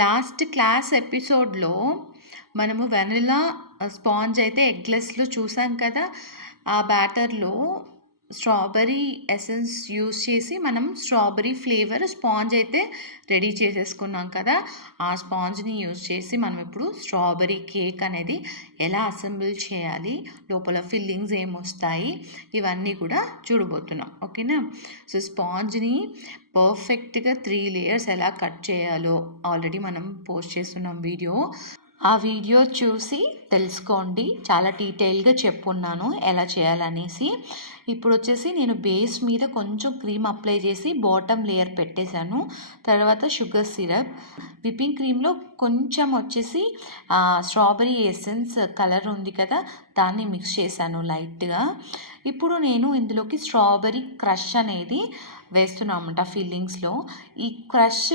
Last class ఎపిసోడ్‌లో మనము vanilla sponge అయితే ఎగ్‌లెస్‌లో చూసాం కదా! ఆ బ్యాటర్‌లో స్ట్రాబెర్రీ ఎసెన్స్ యూజ్ చేసి మనం స్ట్రాబెర్రీ ఫ్లేవర్ స్పాంజ్ అయితే రెడీ చేసేసుకున్నాం కదా! ఆ స్పాంజ్‌ని యూజ్ చేసి మనం ఇప్పుడు స్ట్రాబెర్రీ కేక్ అనేది ఎలా అసెంబుల్ చేయాలి, లోపల ఫిల్లింగ్స్ ఏమొస్తాయి, ఇవన్నీ కూడా చూడబోతున్నాం. ఓకేనా? సో, స్పాంజ్‌ని పర్ఫెక్ట్‌గా 3 లేయర్స్ ఎలా కట్ చేయాలో ఆల్రెడీ మనం పోస్ట్ చేస్తున్నాం వీడియో. ఆ వీడియో చూసి తెలుసుకోండి. చాలా డీటెయిల్‌గా చెప్పున్నాను ఎలా చేయాలనేసి. ఇప్పుడొచ్చేసి నేను బేస్ మీద కొంచెం క్రీమ్ అప్లై చేసి బాటమ్ లేయర్ పెట్టేశాను. తర్వాత షుగర్ సిరప్, విప్పింగ్ క్రీమ్‌లో కొంచెం వచ్చేసి స్ట్రాబెర్రీ ఎసెన్స్ కలర్ ఉంది కదా! దాన్ని మిక్స్ చేశాను లైట్‌గా. ఇప్పుడు నేను ఇందులోకి స్ట్రాబెర్రీ క్రష్ అనేది వేస్తున్నామన్నమాట ఫిల్లింగ్స్‌లో. ఈ క్రష్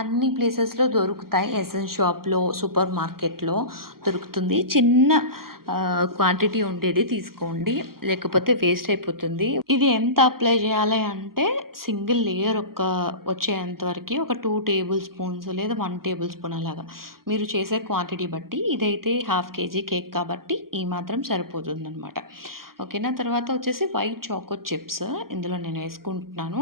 అన్ని ప్లేసెస్‌లో దొరుకుతాయి. ఎసెన్స్ షాప్‌లో, సూపర్ మార్కెట్‌లో దొరుకుతుంది. చిన్న క్వాంటిటీ ఉండేది తీసుకోండి. లేకపోతే వేస్ట్ అయిపోతుంది. ఇది ఎంత అప్లై చేయాలి అంటే సింగిల్ లేయర్ వచ్చేంత వరకి ఒక 2 టేబుల్ స్పూన్స్ లేదా 1 టేబుల్ స్పూన్ అలాగా. మీరు చేసే క్వాంటిటీ బట్టి ఇదైతే హాఫ్ కేజీ కేక్ కాబట్టి ఈ మాత్రం సరిపోతుందనమాట. ఓకేనా? తర్వాత వచ్చేసి వైట్ చాకో చిప్స్ ఇందులో నేను వేసుకుంటున్నాను.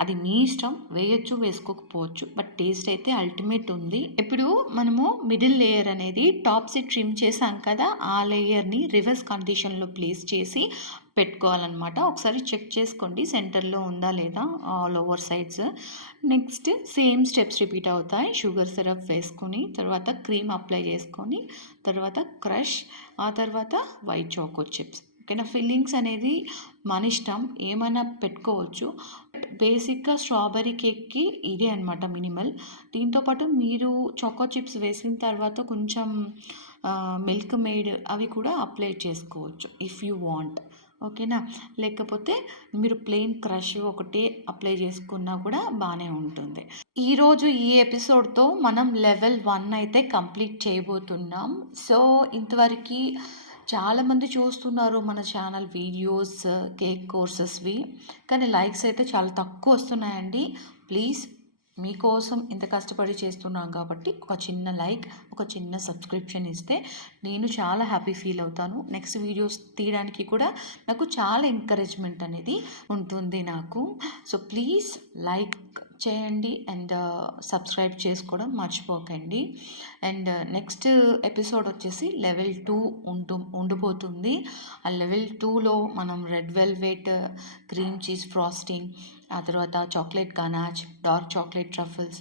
అది మీ ఇష్టం, వేయొచ్చు వేసుకోకపోవచ్చు, బట్ టేస్ట్ అయితే అల్టిమేట్ ఉంది. ఇప్పుడు మనము మిడిల్ లేయర్ అనేది టాప్స్ ట్రిమ్ చేసాం కదా, ఆ లేయర్ని రివర్స్ కండిషన్లో ప్లేస్ చేసి పెట్టుకోవాలన్నమాట. ఒకసారి చెక్ చేసుకోండి సెంటర్లో ఉందా లేదా all over sides. Next same steps repeat అవుతాయి. షుగర్ సిరప్ వేసుకొని, తర్వాత క్రీమ్ అప్లై చేసుకొని, తర్వాత క్రష్, ఆ తర్వాత వైట్ చాకో చిప్స్. ఓకేనా? ఫిల్లింగ్స్ అనేది మన ఇష్టం, ఏమైనా పెట్టుకోవచ్చు. బేసిక్గా స్ట్రాబెర్రీ కేక్కి ఇదే అనమాట మినిమల్. దీంతోపాటు మీరు చాకో చిప్స్ వేసిన తర్వాత కొంచెం మిల్క్ మేడ్ అవి కూడా అప్లై చేసుకోవచ్చు ఇఫ్ యూ వాంట్. ఓకేనా? లేకపోతే మీరు ప్లెయిన్ క్రష్ ఒకటే అప్లై చేసుకున్నా కూడా బాగానే ఉంటుంది. ఈరోజు ఈ ఎపిసోడ్తో మనం లెవెల్ 1 అయితే కంప్లీట్ చేయబోతున్నాం. సో, ఇంతవరకు చాలామంది చూస్తున్నారు మన ఛానల్ వీడియోస్, కేక్ కోర్సెస్వి. కానీ లైక్స్ అయితే చాలా తక్కువ వస్తున్నాయండి. ప్లీజ్, మీకోసం ఇంత కష్టపడి చేస్తున్నాం కాబట్టి ఒక చిన్న లైక్, ఒక చిన్న సబ్స్క్రిప్షన్ ఇస్తే నేను చాలా హ్యాపీ ఫీల్ అవుతాను. నెక్స్ట్ వీడియోస్ తీయడానికి కూడా నాకు చాలా ఎంకరేజ్మెంట్ అనేది ఉంటుంది నాకు. సో ప్లీజ్ లైక్ చేయండి అండ్ సబ్స్క్రైబ్ చేసుకోవడం మర్చిపోకండి. అండ్ నెక్స్ట్ ఎపిసోడ్ వచ్చేసి లెవెల్ 2 ఉండిపోతుంది. ఆ లెవెల్ 2లో మనం red velvet, cream cheese frosting, ఆ తర్వాత chocolate ganache, dark chocolate truffles,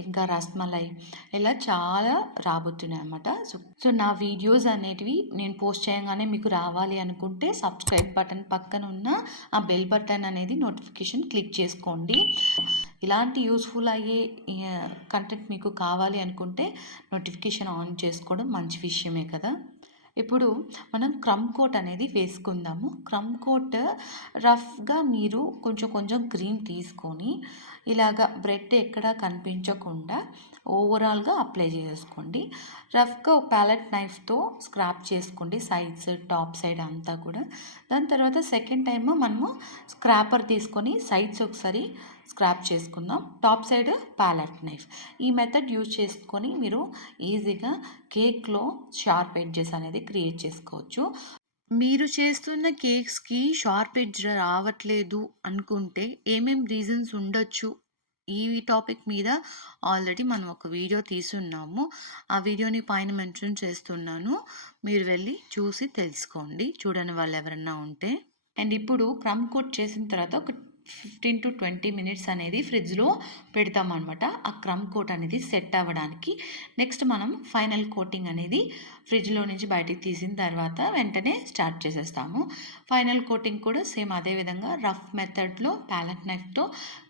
ఇంకా రస్మలై, ఇలా చాలా రాబోతున్నాయి అన్నమాట. సో నా వీడియోస్ అనేటివి నేను పోస్ట్ చేయగానే మీకు రావాలి అనుకుంటే సబ్స్క్రైబ్ బటన్ పక్కన ఉన్న ఆ బెల్ బటన్ అనేది నోటిఫికేషన్ క్లిక్ చేసుకోండి. ఇలాంటి యూస్ఫుల్ అయ్యే కంటెంట్ మీకు కావాలి అనుకుంటే నోటిఫికేషన్ ఆన్ చేసుకోవడం మంచి విషయమే కదా. ఇప్పుడు మనం క్రమ్ కోట్ అనేది వేసుకుందాము. క్రమ్ కోట్ రఫ్గా మీరు కొంచెం కొంచెం క్రీమ్ తీసుకొని ఇలాగ బ్రెడ్ ఎక్కడా కనిపించకుండా ఓవరాల్గా అప్లై చేసేసుకోండి. రఫ్గా ఒక ప్యాలెట్ నైఫ్తో స్క్రాప్ చేసుకోండి సైడ్స్, టాప్ సైడ్ అంతా కూడా. దాని తర్వాత సెకండ్ టైం మనము స్క్రాపర్ తీసుకొని సైడ్స్ ఒకసారి స్క్రాప్ చేసుకుందాం. Top side palette knife. ఈ మెథడ్ యూజ్ చేసుకొని మీరు ఈజీగా కేక్లో షార్ప్ ఎడ్జెస్ అనేది క్రియేట్ చేసుకోవచ్చు. మీరు చేస్తున్న కేక్స్కి షార్ప్ ఎడ్జ్ రావట్లేదు అనుకుంటే ఏమేం రీజన్స్ ఉండొచ్చు, ఈ టాపిక్ మీద ఆల్రెడీ మనం ఒక వీడియో తీసున్నాము. ఆ వీడియోని పైన మెన్షన్ చేస్తున్నాను, మీరు వెళ్ళి చూసి తెలుసుకోండి చూడని వాళ్ళు ఎవరన్నా ఉంటే. అండ్ ఇప్పుడు క్రమ్ కోట్ చేసిన తర్వాత ఒక 15 to 20 మినిట్స్ అనేది ఫ్రిడ్జ్లో పెడతామన్నమాట, ఆ క్రమ్ కోట్ అనేది సెట్ అవ్వడానికి. నెక్స్ట్ మనం ఫైనల్ కోటింగ్ అనేది ఫ్రిడ్జ్లో నుంచి బయటికి తీసిన తర్వాత వెంటనే స్టార్ట్ చేసేస్తాము. ఫైనల్ కోటింగ్ కూడా సేమ్ అదే విధంగా రఫ్ మెథడ్లో ప్యాలెట్ నైఫ్తో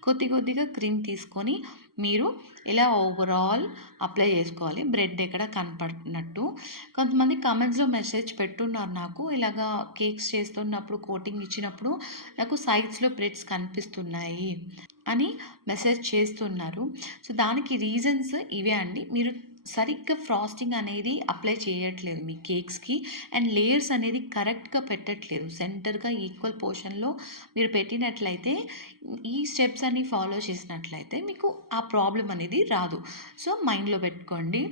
కొద్దిగా క్రీమ్ తీసుకొని మీరు ఇలా ఓవరాల్ అప్లై చేసుకోవాలి, బ్రెడ్ ఎక్కడ కనపడినట్టు. కొంతమంది కామెంట్స్లో మెసేజ్ పెట్టున్నారు నాకు, ఇలాగా కేక్స్ చేస్తున్నప్పుడు కోటింగ్ ఇచ్చినప్పుడు నాకు సైడ్స్లో బ్రెడ్స్ కనిపిస్తున్నాయి, అని మెసేజ్ చేస్తున్నారు. సో, దానికి రీజన్స్ ఇవే అండి. మీరు సరిగ్గా ఫ్రాస్టింగ్ అనేది అప్లై చేయట్లేదు మీ కేక్స్‌కి. అండ్ లేయర్స్ అనేది కరెక్ట్‌గా పెట్టట్లేదు. సెంటర్‌గా ఈక్వల్ పోర్షన్‌లో మీరు పెట్టినట్లయితే, ఈ స్టెప్స్ అన్ని ఫాలో చేసినట్లయితే మీకు ఆ ప్రాబ్లమ్ అనేది రాదు. సో, మైండ్‌లో పెట్టుకోండి.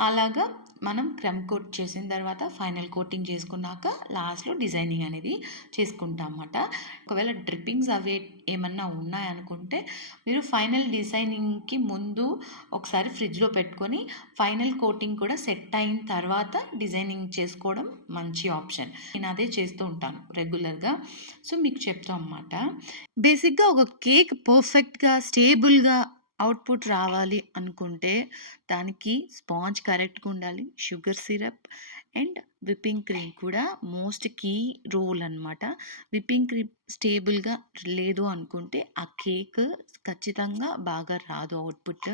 అలాగా మనం క్రమ్ కోట్ చేసిన తర్వాత ఫైనల్ కోటింగ్ చేసుకున్నాక లాస్ట్‌లో డిజైనింగ్ అనేది చేసుకుంటాం అన్నమాట. ఒకవేళ డ్రిప్పింగ్స్ అవి ఏమన్నా ఉన్నాయనుకుంటే మీరు ఫైనల్ డిజైనింగ్‌కి ముందు ఒకసారి ఫ్రిడ్జ్‌లో పెట్టుకొని ఫైనల్ కోటింగ్ కూడా సెట్ అయిన తర్వాత డిజైనింగ్ చేసుకోవడం మంచి ఆప్షన్. నేను అదే చేస్తూ ఉంటాను రెగ్యులర్‌గా. సో, మీకు చెప్తాం అన్నమాట. బేసిక్‌గా ఒక కేక్ పర్ఫెక్ట్‌గా, స్టేబుల్‌గా అవుట్‌పుట్ రావాలి అనుకుంటే దానికి స్పాంజ్ కరెక్ట్‌గా ఉండాలి. Sugar syrup and whipping cream కూడా మోస్ట్ కీ రోల్ అనమాట. విప్పింగ్ క్రీమ్ స్టేబుల్‌గా లేదు అనుకుంటే ఆ కేక్ ఖచ్చితంగా బాగా రాదు అవుట్‌పుట్.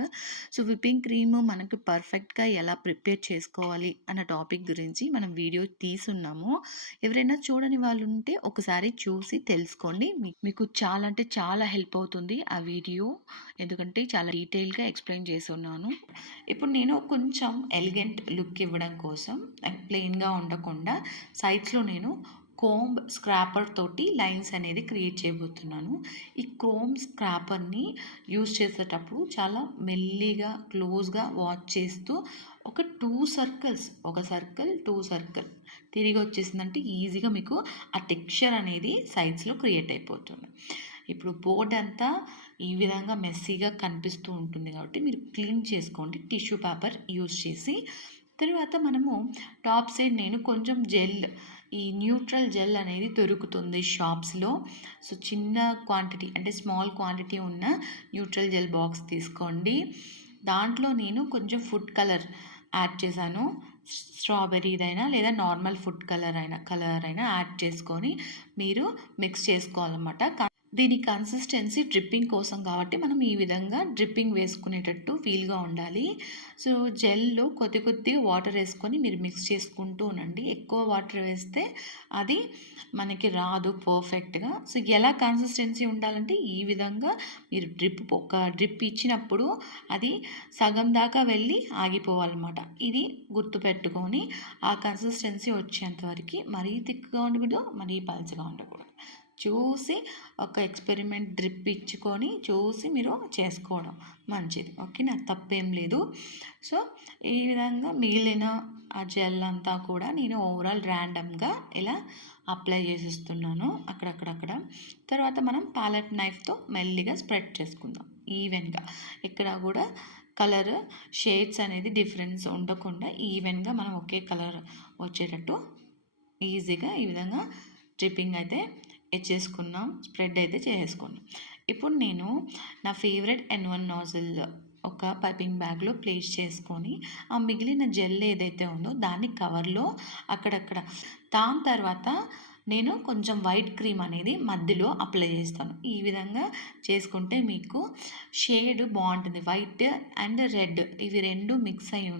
సో, విప్పింగ్ క్రీమ్ మనకు పర్ఫెక్ట్‌గా ఎలా ప్రిపేర్ చేసుకోవాలి అన్న టాపిక్ గురించి మనం వీడియో తీసున్నాము. ఎవరైనా చూడని వాళ్ళు ఉంటే ఒకసారి చూసి తెలుసుకోండి. మీకు చాలా అంటే చాలా హెల్ప్ అవుతుంది ఆ వీడియో. ఎందుకంటే చాలా డీటెయిల్‌గా ఎక్స్‌ప్లెయిన్ చేసున్నాను. ఇప్పుడు నేను కొంచెం ఎలిగెంట్ లుక్ ఇవ్వడం కోసం ప్లెయిన్‌గా ఉండకుండా సైడ్స్‌లో నేను కోంబ్ స్క్రాపర్ తోటి లైన్స్ అనేది క్రియేట్ చేయబోతున్నాను. ఈ కోంబ్ స్క్రాపర్‌ని యూజ్ చేసేటప్పుడు చాలా మెల్లిగా, క్లోజ్‌గా వాచ్ చేస్తూ ఒక 2 సర్కిల్స్, ఒక సర్కిల్, 2 సర్కిల్ తిరిగి వచ్చేసిందంటే ఈజీగా మీకు ఆ టెక్స్చర్ అనేది సైడ్స్‌లో క్రియేట్ అయిపోతుంది. ఇప్పుడు బోర్డ్ అంతా ఈ విధంగా మెస్సీగా కనిపిస్తూ ఉంటుంది కాబట్టి మీరు క్లీన్ చేసుకోండి టిష్యూ పేపర్ యూజ్ చేసి. తర్వాత మనము టాప్ సైడ్ నేను కొంచెం జెల్, ఈ న్యూట్రల్ జెల్ అనేది దొరుకుతుంది షాప్స్‌లో. సో, చిన్న క్వాంటిటీ అంటే స్మాల్ క్వాంటిటీ ఉన్న న్యూట్రల్ జెల్ బాక్స్ తీసుకోండి. దాంట్లో నేను కొంచెం ఫుడ్ కలర్ యాడ్ చేశాను. స్ట్రాబెర్రీదైనా లేదా నార్మల్ ఫుడ్ కలర్ అయినా యాడ్ చేసుకొని మీరు మిక్స్ చేసుకోవాలన్నమాట. దీని కన్సిస్టెన్సీ డ్రిప్పింగ్ కోసం కాబట్టి మనం ఈ విధంగా డ్రిప్పింగ్ వేసుకునేటట్టు వీలుగా ఉండాలి. సో, జెల్‌లో కొద్ది కొద్దిగా వాటర్ వేసుకొని మీరు మిక్స్ చేసుకుంటూ ఉండండి. ఎక్కువ వాటర్ వేస్తే అది మనకి రాదు పర్ఫెక్ట్‌గా. సో, ఎలా కన్సిస్టెన్సీ ఉండాలంటే ఈ విధంగా మీరు ఒక డ్రిప్ ఇచ్చినప్పుడు అది సగం దాకా వెళ్ళి ఆగిపోవాలన్నమాట. ఇది గుర్తుపెట్టుకొని ఆ కన్సిస్టెన్సీ వచ్చేంత వరకు మరీ థిక్‌గా ఉండకూడదు, మరీ పల్చగా ఉండకూడదు. చూసి ఒక ఎక్స్పెరిమెంట్ డ్రిప్ ఇచ్చుకొని చూసి మీరు చేసుకోవడం మంచిది. ఓకేనా? తప్పేం లేదు. సో, ఈ విధంగా మిగిలిన ఆ జెల్ అంతా కూడా నేను ఓవరాల్ ర్యాండమ్‌గా ఇలా అప్లై చేసేస్తున్నాను అక్కడక్కడక్కడ. తర్వాత మనం ప్యాలెట్ నైఫ్‌తో మెల్లిగా స్ప్రెడ్ చేసుకుందాం ఈవెన్‌గా. ఇక్కడ కూడా కలర్ షేడ్స్ అనేది డిఫరెన్స్ ఉండకుండా ఈవెన్‌గా మనం ఒకే కలర్ వచ్చేటట్టు ఈజీగా ఈ విధంగా డ్రిప్పింగ్ అయితే ఇచ్చేసుకున్నాం. స్ప్రెడ్ అయితే చేసేసుకున్నాం. ఇప్పుడు నేను నా ఫేవరెట్ N1 నాజిల్ ఒక పైపింగ్ బ్యాగ్‌లో ప్లేస్ చేసుకొని, ఆ మిగిలిన జెల్ ఏదైతే ఉందో దాన్ని కవర్‌లో అక్కడక్కడ, దాని తర్వాత నేను కొంచెం వైట్ క్రీమ్ అనేది మధ్యలో అప్లై చేస్తాను. ఈ విధంగా చేసుకుంటే మీకు షేడ్ బాగుంటుంది. వైట్ అండ్ రెడ్ ఇవి 2 మిక్స్ అయ్యి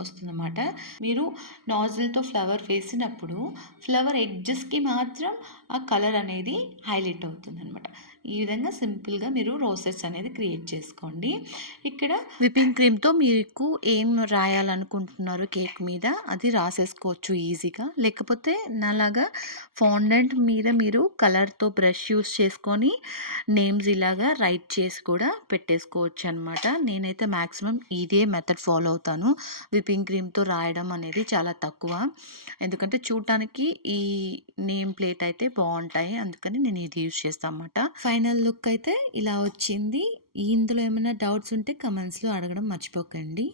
వస్తుందన్నమాట. మీరు నాజిల్‌తో ఫ్లవర్ వేసినప్పుడు ఫ్లవర్ ఎడ్జెస్‌కి మాత్రం ఆ కలర్ అనేది హైలైట్ అవుతుందనమాట. ఈ విధంగా సింపుల్‌గా మీరు రోసెస్ అనేది క్రియేట్ చేసుకోండి. ఇక్కడ విప్పింగ్ క్రీమ్‌తో మీకు ఏం రాయాలనుకుంటున్నారో కేక్ మీద అది రాసేసుకోవచ్చు ఈజీగా. లేకపోతే నాలాగా ఫాండెంట్ మీద మీరు కలర్‌తో బ్రష్ యూజ్ చేసుకొని నేమ్స్ ఇలాగా రైట్ చేసి కూడా పెట్టేసుకోవచ్చు అనమాట. నేనైతే మ్యాక్సిమం ఇదే మెథడ్ ఫాలో అవుతాను. విప్పింగ్ క్రీమ్‌తో రాయడం అనేది చాలా తక్కువ. ఎందుకంటే చూడటానికి ఈ నేమ్ ప్లేట్ అయితే బాగుంటాయి. అందుకని నేను ఇది యూజ్ చేస్తాను అన్నమాట. ఫైనల్ లుక్ అయితే ఇలా వచ్చింది. ఇందులో ఏమైనా డౌట్స్ ఉంటే కమెంట్స్‌లో అడగడం మర్చిపోకండి.